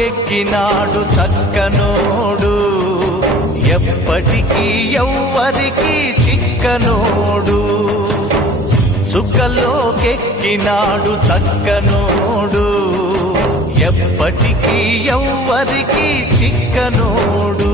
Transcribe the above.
చుక్కల్లోకెక్కినాడు చక్కనోడు, ఎప్పటికీ ఎవ్వరికి చిక్కనోడు. చుక్కల్లోకెక్కినాడు చక్కనోడు, ఎప్పటికీ ఎవ్వరికి చిక్కనోడు.